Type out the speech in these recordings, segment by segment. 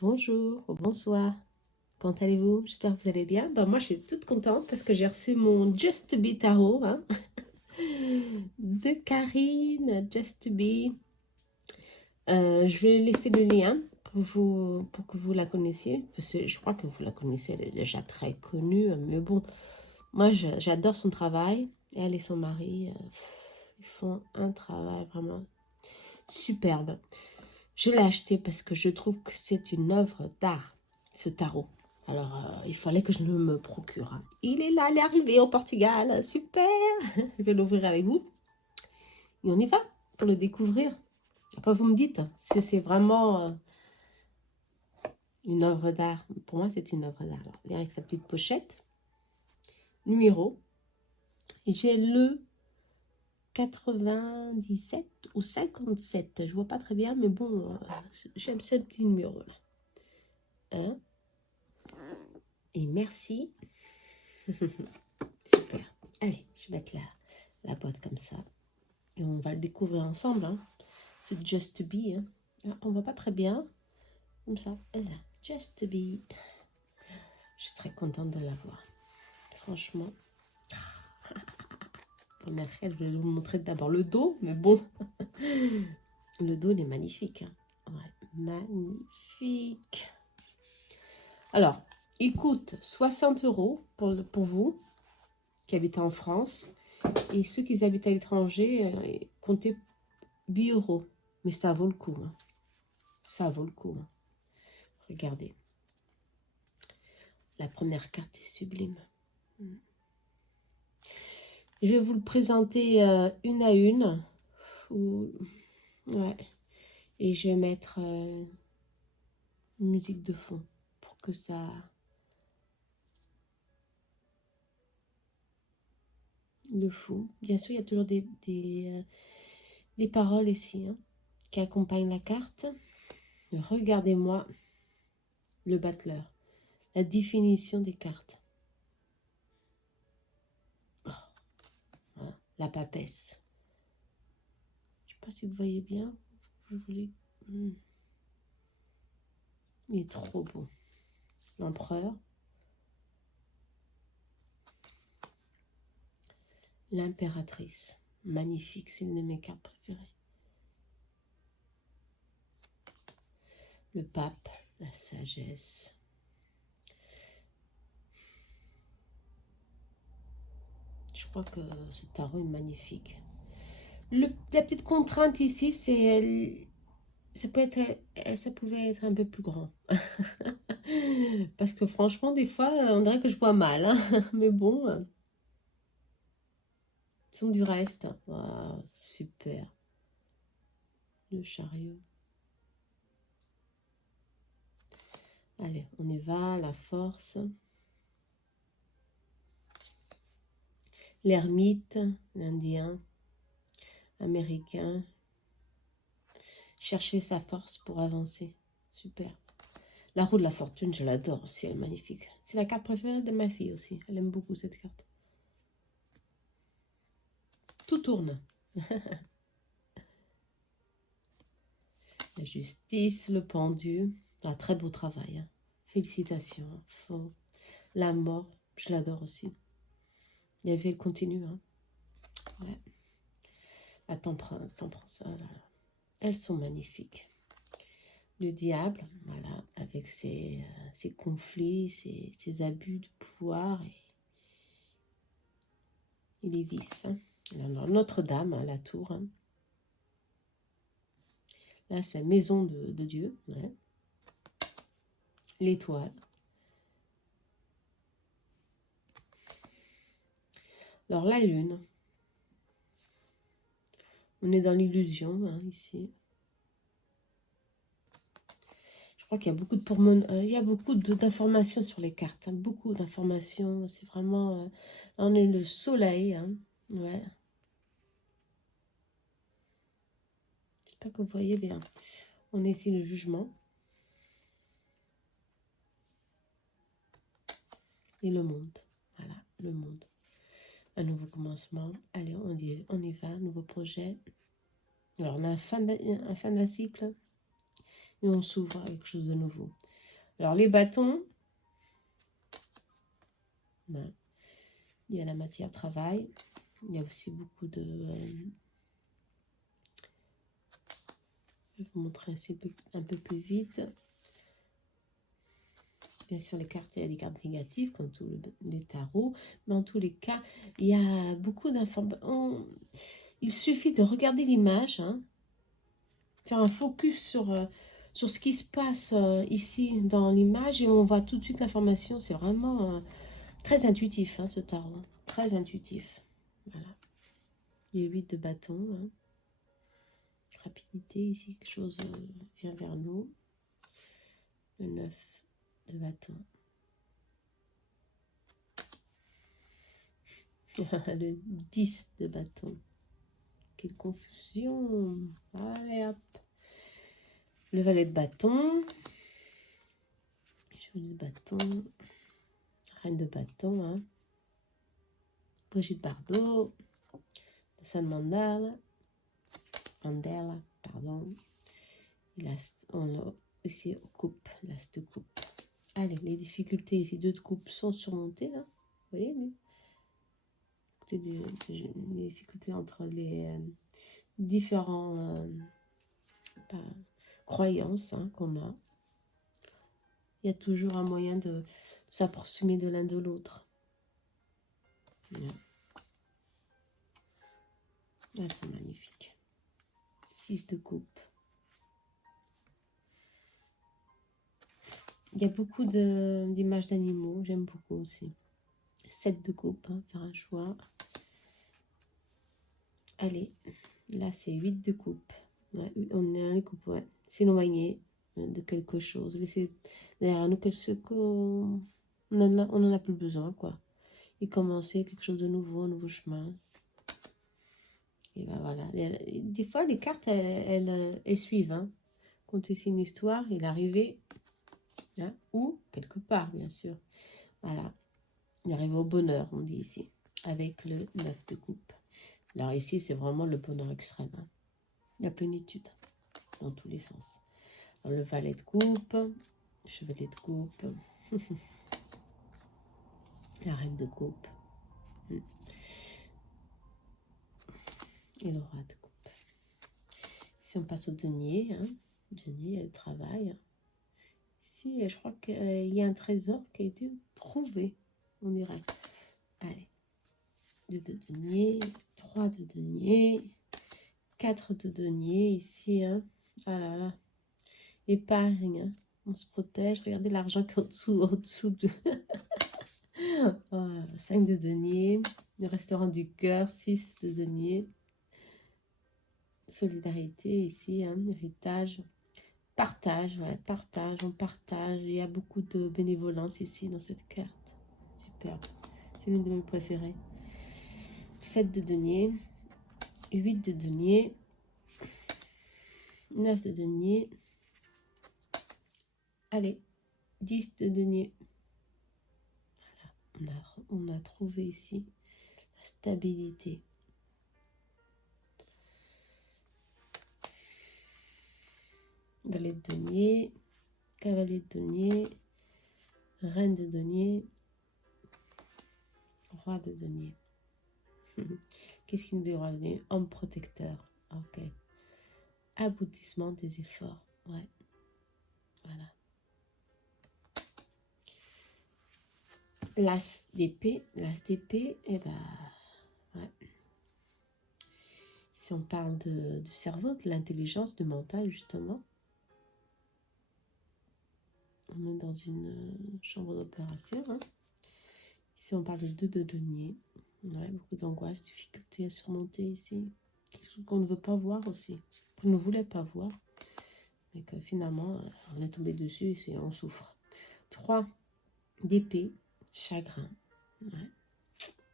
Bonjour, bonsoir, comment allez-vous? J'espère que vous allez bien. Moi, je suis toute contente parce que j'ai reçu mon Just Be Tarot de Karine, Just Be. Je vais laisser le lien pour que vous la connaissiez. Parce que je crois que vous la connaissez, elle est déjà très connue. Mais bon, moi, j'adore son travail. Elle et son mari, ils font un travail vraiment superbe. Je l'ai acheté parce que je trouve que c'est une œuvre d'art, ce tarot. Alors, il fallait que je le me procure. Il est là, il est arrivé au Portugal. Super. Je vais l'ouvrir avec vous. Et on y va pour le découvrir. Après, vous me dites si c'est vraiment une œuvre d'art. Pour moi, c'est une œuvre d'art. Alors, il vient avec sa petite pochette. Numéro. J'ai le 97 ou 57. Je vois pas très bien, mais bon, j'aime ce petit numéro-là. Hein? Et merci. Super. Allez, je vais mettre la boîte comme ça. Et on va le découvrir ensemble. Ce Just Be. Ah, on voit pas très bien. Comme ça. Là. Just Be. Je suis très contente de l'avoir. Franchement. Première fois, je vais vous montrer d'abord le dos. Mais bon. Le dos, il est magnifique. Ouais, magnifique. Alors, il coûte 60 € pour vous qui habitez en France. Et ceux qui habitent à l'étranger, comptez 8 €. Mais ça vaut le coup. Ça vaut le coup. Regardez. La première carte est sublime. Je vais vous le présenter une à une. Ouais. Et je vais mettre une musique de fond pour que ça... Le fou. Bien sûr, il y a toujours des paroles ici qui accompagnent la carte. Regardez-moi le battleur. La définition des cartes. La papesse. Je ne sais pas si vous voyez bien. Je voulais... Il est trop beau. L'empereur. L'impératrice. Magnifique, c'est une de mes cartes préférées. Le pape, la sagesse. Je crois que ce tarot est magnifique. La petite contrainte ici, c'est... Ça pouvait être un peu plus grand. Parce que franchement, des fois, on dirait que je vois mal. Mais bon, ils sont du reste. Wow, super. Le chariot. Allez, on y va, la force. L'ermite, l'Indien, américain. Chercher sa force pour avancer. Super. La roue de la fortune, je l'adore aussi, elle est magnifique. C'est la carte préférée de ma fille aussi. Elle aime beaucoup cette carte. Tout tourne. La justice, le pendu. Un très beau travail. Félicitations. La mort, je l'adore aussi. La vie, elle continue. Ouais. La tempérance, oh là là. Elles sont magnifiques. Le diable, voilà, avec ses conflits, ses abus de pouvoir et les vices. Alors, Notre-Dame, la tour. Là, c'est la maison de Dieu. Ouais. L'étoile. Alors, la lune. On est dans l'illusion, ici. Je crois qu'il y a beaucoup il y a beaucoup d'informations sur les cartes. Beaucoup d'informations. C'est vraiment... là, on est le soleil. Ouais. J'espère que vous voyez bien. On est ici le jugement. Et le monde. Voilà, le monde. Un nouveau commencement. Allez, on y va. Nouveau projet. Alors, on a un fin d'un cycle. et on s'ouvre à quelque chose de nouveau. Alors les bâtons, ouais, il y a la matière travail, il y a aussi beaucoup de... je vais vous montrer un peu plus vite. Bien sûr, les cartes, il y a des cartes négatives, comme tous les tarots, mais en tous les cas, il y a beaucoup d'informations. Il suffit de regarder l'image, hein, faire un focus sur ce qui se passe ici dans l'image, et on voit tout de suite l'information. C'est vraiment très intuitif, hein, ce tarot, très intuitif. Voilà. Les 8 de bâton, hein. Rapidité, ici, quelque chose vient vers nous. Le 9 de bâton. Le 10 de bâton. Quelle confusion. Allez hop. Le valet de bâton. Joli de bâton. Reine de bâton. Hein. Brigitte Bardot. Nelson Mandela. Mandela, pardon. Et là, on a ici coupe, l'as de coupe. Allez, les difficultés ici, 2 de coupe sont surmontées. Là. Vous voyez, les difficultés entre les différents croyances, hein, qu'on a. Il y a toujours un moyen de s'approximer de l'un de l'autre. Elles sont magnifiques. 6 de coupe. Il y a beaucoup d'images d'animaux, j'aime beaucoup aussi. 7 de coupe, hein, faire un choix. Allez, là c'est 8 de coupe. Ouais, on est dans les coupes, ouais. S'éloigner de quelque chose. Laisser derrière nous ce qu'on on en a plus besoin, quoi. Et commencer quelque chose de nouveau, un nouveau chemin. Et ben voilà. Des fois, les cartes, elles suivent. Hein. Quand ici une histoire, il est arrivé, hein, ou quelque part, bien sûr. Voilà. Il arrive au bonheur, on dit ici, avec le 9 de coupe. Alors ici, c'est vraiment le bonheur extrême. Hein. La plénitude, dans tous les sens. Alors, le valet de coupe, chevalier de coupe, la reine de coupe, et le roi de coupe. Si on passe au denier, hein, denier, travail. Ici, je crois qu'il y a un trésor qui a été trouvé, on dirait. Allez, 2 de denier, 3 de denier, 4 de denier, ici, hein. Ah là là, épargne, hein. On se protège, regardez l'argent qui est au-dessous de... Voilà, 5 de denier, le restaurant du cœur, 6 de denier, solidarité ici, hein, héritage, partage, ouais, partage, on partage, il y a beaucoup de bénévolence ici dans cette carte, superbe, c'est l'une de mes préférées. 7 de denier, 8 de denier, 9 de denier, allez, 10 de denier. Voilà, on a trouvé ici la stabilité. Valet de denier, cavalier de denier, reine de denier, roi de denier. Qu'est-ce qui nous dit roi de denier? Homme protecteur. Ok. Aboutissement des efforts. Ouais. Voilà. L'as d'épée. L'as d'épée, eh ben, ouais. Si on parle du cerveau, de l'intelligence, du mental, justement. On est dans une chambre d'opération. Hein. Ici, on parle de 2 de denier. Ouais, beaucoup d'angoisse, difficulté à surmonter ici. Quelque chose qu'on ne veut pas voir aussi. Qu'on ne voulait pas voir. Mais que finalement, on est tombé dessus et on souffre. 3 d'épée, chagrin. Ouais.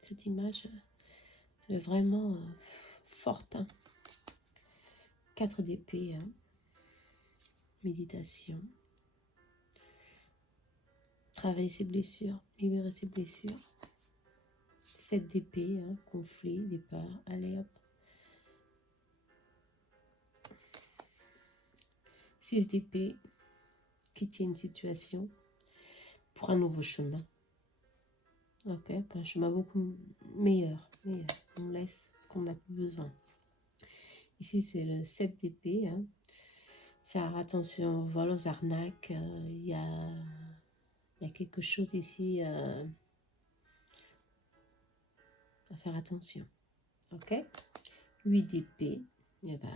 Cette image, elle est vraiment forte. Hein. 4 d'épée, hein. Méditation. Travailler ses blessures, libérer ses blessures. 7 d'épée, hein. Conflit, départ, allez hop. 6 d'épée qui tient une situation pour un nouveau chemin. Ok, pour un chemin beaucoup meilleur. On laisse ce qu'on a plus besoin. Ici, c'est le 7 d'épée. Hein. Faire attention aux vols, aux arnaques. Il y a quelque chose ici à faire attention. Ok, 8 d'épée. Eh ben,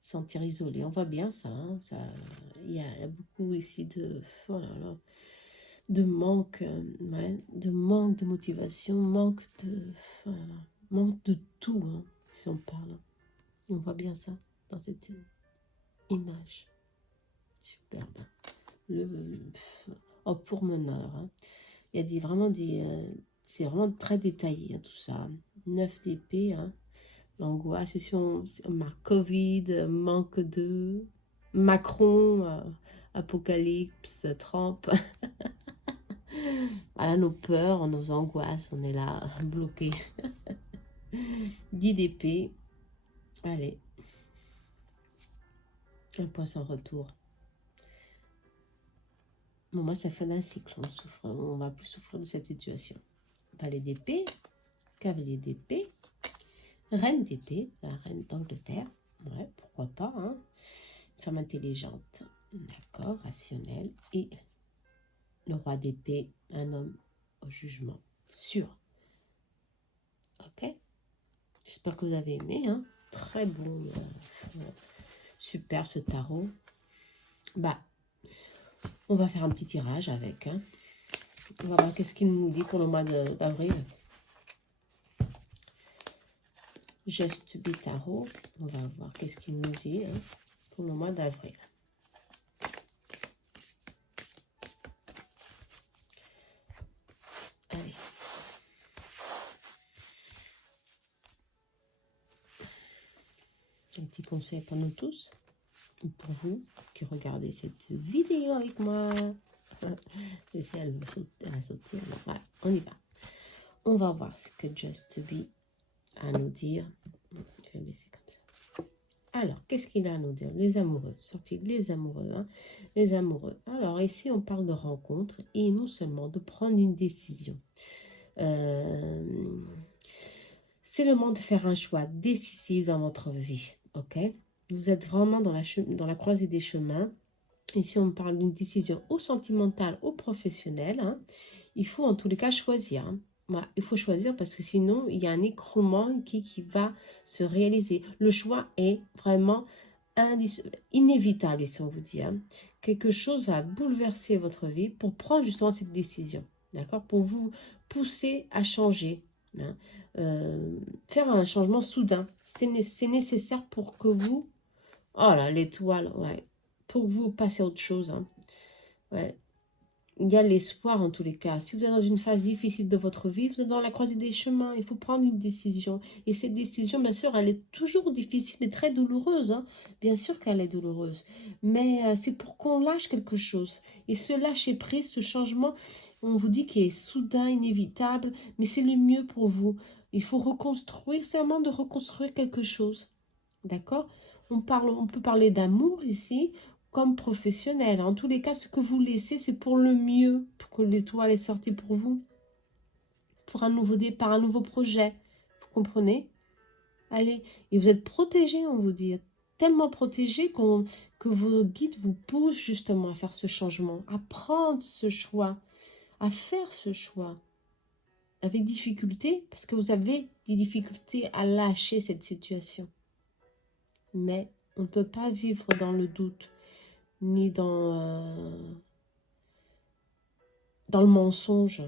sentir isolé. On voit bien ça. Hein, il y a beaucoup ici de... Oh là là, de manque, de manque de motivation, voilà, manque de tout, hein, si on parle. Et on voit bien ça dans cette image. Superbe. Pourmeneur. Hein. Il y a c'est vraiment très détaillé, hein, tout ça. 9 d'épée, hein. L'angoisse, si on marque Covid, manque de Macron, Apocalypse, Trump. Voilà nos peurs, nos angoisses, on est là, bloqué. 10 d'épée. Allez. Un point sans retour. Bon, moi, ça fait d'un cycle. On va plus souffrir de cette situation. Valet d'épée. Cavalier d'épée. Reine d'épée. La reine d'Angleterre. Ouais, pourquoi pas, hein. Femme intelligente. D'accord, rationnelle. Et le roi d'épée, un homme au jugement sûr. Ok. J'espère que vous avez aimé. Hein. Très bon. Super ce tarot. Bah, on va faire un petit tirage avec. Hein. On va voir qu'est-ce qu'il nous dit pour le mois d'avril. Just Be Tarot. On va voir qu'est-ce qu'il nous dit hein, pour le mois d'avril. Allez. Un petit conseil pour nous tous. Ou pour vous qui regardez cette vidéo avec moi. Elle a sauté. Alors, voilà, on y va. On va voir ce que Just Be a à nous dire. Je vais laisser comme ça. Alors, qu'est-ce qu'il a à nous dire? Les amoureux. Sorti les amoureux. Hein. Les amoureux. Alors, ici, on parle de rencontre et non seulement de prendre une décision. C'est le moment de faire un choix décisif dans votre vie. Ok? Vous êtes vraiment dans la croisée des chemins. Ici, on parle d'une décision ou sentimentale ou professionnelle. Hein. Il faut en tous les cas choisir. Hein. Voilà, il faut choisir parce que sinon, il y a un écroulement qui va se réaliser. Le choix est vraiment inévitable, si on vous dit. Hein. Quelque chose va bouleverser votre vie pour prendre justement cette décision. D'accord? Pour vous pousser à changer. Hein. Faire un changement soudain. C'est nécessaire pour que vous... Oh là, l'étoile, ouais. Pour que vous passez à autre chose. Hein. Ouais. Il y a l'espoir en tous les cas. Si vous êtes dans une phase difficile de votre vie, vous êtes dans la croisée des chemins, il faut prendre une décision. Et cette décision, bien sûr, elle est toujours difficile et très douloureuse. Hein. Bien sûr qu'elle est douloureuse. Mais c'est pour qu'on lâche quelque chose. Et ce lâcher prise, ce changement, on vous dit qu'il est soudain, inévitable, mais c'est le mieux pour vous. Il faut reconstruire, c'est un moment de reconstruire quelque chose. D'accord ? On peut parler d'amour ici, comme professionnel. En tous les cas, ce que vous laissez, c'est pour le mieux, pour que l'étoile est sortie pour vous, pour un nouveau départ, un nouveau projet. Vous comprenez? Allez, et vous êtes protégé, on vous dit, tellement protégé que vos guides vous poussent justement à faire ce changement, à prendre ce choix, à faire ce choix. Avec difficulté, parce que vous avez des difficultés à lâcher cette situation. Mais on ne peut pas vivre dans le doute, ni dans le mensonge.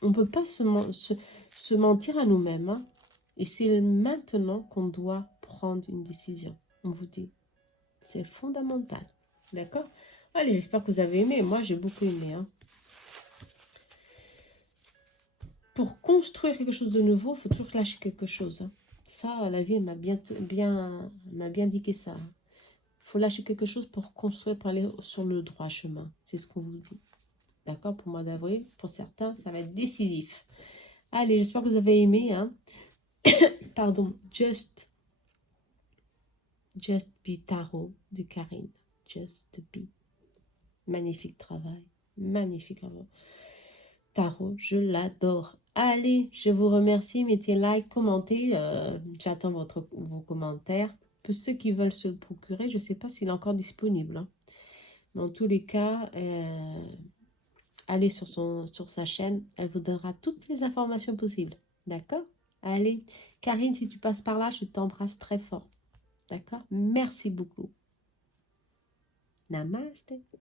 On ne peut pas se mentir à nous-mêmes. Hein. Et c'est maintenant qu'on doit prendre une décision. On vous dit, c'est fondamental. D'accord? Allez, j'espère que vous avez aimé. Moi, j'ai beaucoup aimé. Hein. Pour construire quelque chose de nouveau, il faut toujours lâcher quelque chose. Hein. Ça, la vie m'a bien indiqué ça. Il faut lâcher quelque chose pour construire, pour aller sur le droit chemin. C'est ce qu'on vous dit. D'accord? Pour le mois d'avril, pour certains, ça va être décisif. Allez, j'espère que vous avez aimé. Hein. Pardon, Just Just Be Tarot de Karine. Just Be. Magnifique travail. Magnifique tarot. Je l'adore. Allez, je vous remercie. Mettez like, commentez. J'attends vos commentaires. Pour ceux qui veulent se le procurer, je ne sais pas s'il est encore disponible. Hein. Mais en tous les cas, allez sur sa chaîne. Elle vous donnera toutes les informations possibles. D'accord? Allez. Karine, si tu passes par là, je t'embrasse très fort. D'accord? Merci beaucoup. Namaste.